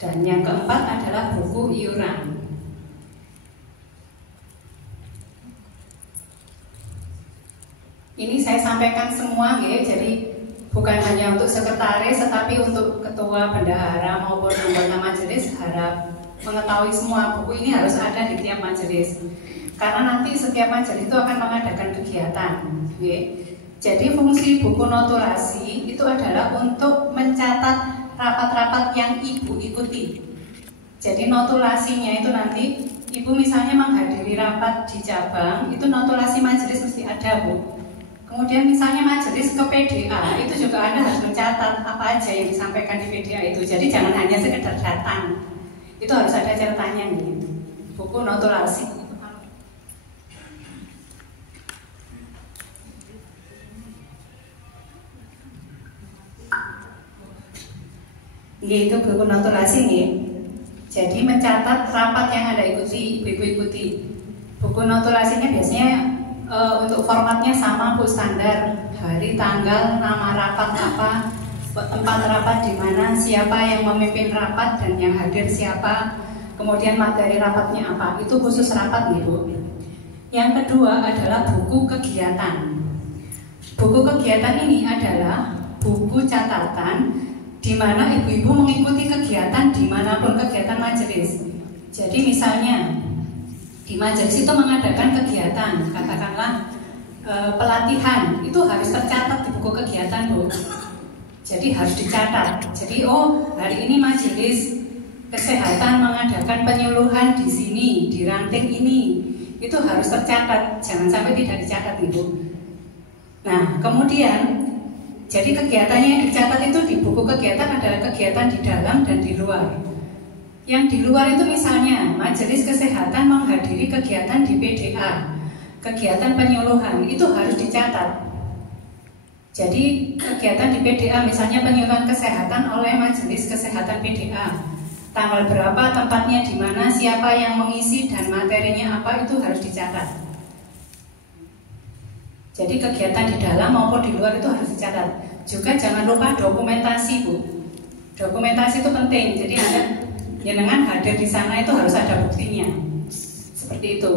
Dan yang keempat adalah buku iuran. Ini saya sampaikan semua ya, jadi bukan hanya untuk sekretaris, tetapi untuk ketua, bendahara maupun anggota majelis harap mengetahui semua buku ini harus ada di tiap majelis. Karena nanti setiap majelis itu akan mengadakan kegiatan. Ya. Jadi fungsi buku notulasi itu adalah untuk mencatat rapat-rapat yang ibu ikuti. Jadi notulasinya itu nanti ibu misalnya menghadiri rapat di cabang, itu notulasi majelis mesti ada, Bu. Kemudian misalnya majelis ke PDA, itu juga Anda harus mencatat apa aja yang disampaikan di PDA itu. Jadi jangan hanya sekedar datang, itu harus ada catatannya nih. Buku notulasi. Yaitu buku notulasi nih. Jadi mencatat rapat yang Anda ikuti, ibu ikuti. Buku notulasinya biasanya untuk formatnya sama, Bu, standar, hari, tanggal, nama rapat apa, tempat rapat di mana, siapa yang memimpin rapat dan yang hadir siapa, kemudian materi rapatnya apa. Itu khusus rapat nih, Bu. Yang kedua adalah buku kegiatan. Buku kegiatan ini adalah buku catatan di mana ibu-ibu mengikuti kegiatan dimanapun kegiatan majelis. Jadi misalnya di majelis itu mengadakan kegiatan, katakanlah pelatihan, itu harus tercatat di buku kegiatan, Bu. Jadi harus dicatat. Jadi oh, hari ini majelis kesehatan mengadakan penyuluhan di sini, di ranting ini, itu harus tercatat. Jangan sampai tidak dicatat, Ibu. Nah, kemudian jadi kegiatannya yang dicatat itu di buku kegiatan adalah kegiatan di dalam dan di luar. Yang di luar itu misalnya majelis kesehatan menghadiri kegiatan di PDA, kegiatan penyuluhan, itu harus dicatat. Jadi kegiatan di PDA misalnya penyuluhan kesehatan oleh majelis kesehatan PDA, tanggal berapa, tempatnya di mana, siapa yang mengisi dan materinya apa, itu harus dicatat. Jadi kegiatan di dalam maupun di luar itu harus dicatat. Juga jangan lupa dokumentasi, Bu. Dokumentasi itu penting. Jadi Anda jenengan hadir di sana itu harus ada buktinya. Seperti itu.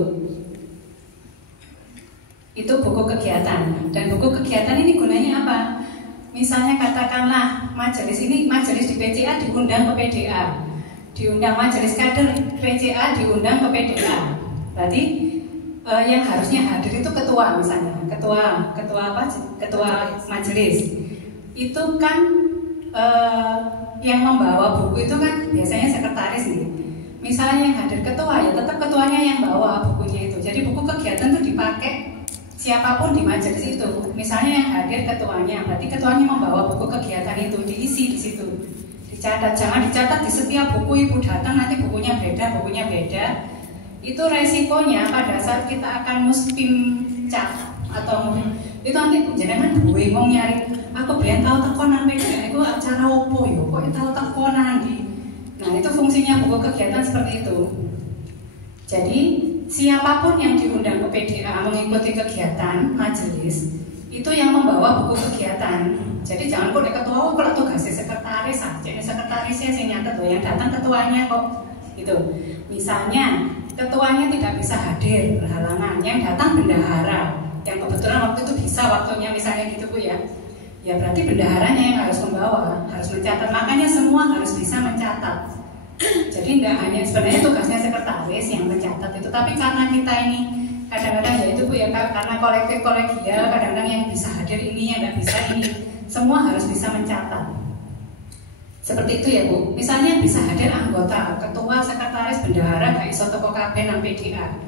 Itu buku kegiatan. Dan buku kegiatan ini gunanya apa? Misalnya katakanlah majelis ini, majelis di PCA diundang ke PDA, diundang majelis kader PCA diundang ke PDA. Berarti yang harusnya hadir itu ketua misalnya, ketua majelis. Itu kan yang membawa buku itu kan biasanya sekretaris nih. Misalnya yang hadir ketua, ya tetap ketuanya yang bawa bukunya itu. Jadi buku kegiatan itu dipakai siapapun di majelis itu. Misalnya yang hadir ketuanya, berarti ketuanya membawa buku kegiatan itu, diisi di situ. Dicatat, jangan dicatat di setiap buku ibu datang nanti bukunya beda. Itu resikonya pada saat kita akan muspim cap atau itu nanti jenengan bingung nyari. Aku pengen tahu tekonan PDA itu acara opo yo, kok tahu tekonan di. Nah itu fungsinya buku kegiatan seperti itu. Jadi siapapun yang diundang ke PDA mengikuti kegiatan majelis itu yang membawa buku kegiatan. Jadi jangan kok ketua, kalau tugasnya sekretaris saja, sekretarisnya sih nyatet loh, yang datang ketuanya kok. Gitu. Misalnya ketuanya tidak bisa hadir berhalangan, yang datang bendahara, yang kebetulan waktu itu bisa waktunya misalnya gitu, Bu ya. Ya berarti bendaharanya yang harus membawa, harus mencatat. Makanya semua harus bisa mencatat. Jadi tidak hanya sebenarnya tugasnya sekretaris yang mencatat itu, tapi karena kita ini kadang-kadang ya itu, Bu ya, karena kolektif kolegial, kadang-kadang yang bisa hadir ini, yang nggak bisa ini, semua harus bisa mencatat. Seperti itu ya, Bu. Misalnya bisa hadir anggota, ketua, sekretaris, bendahara, nggak iso toko KB nang PDA.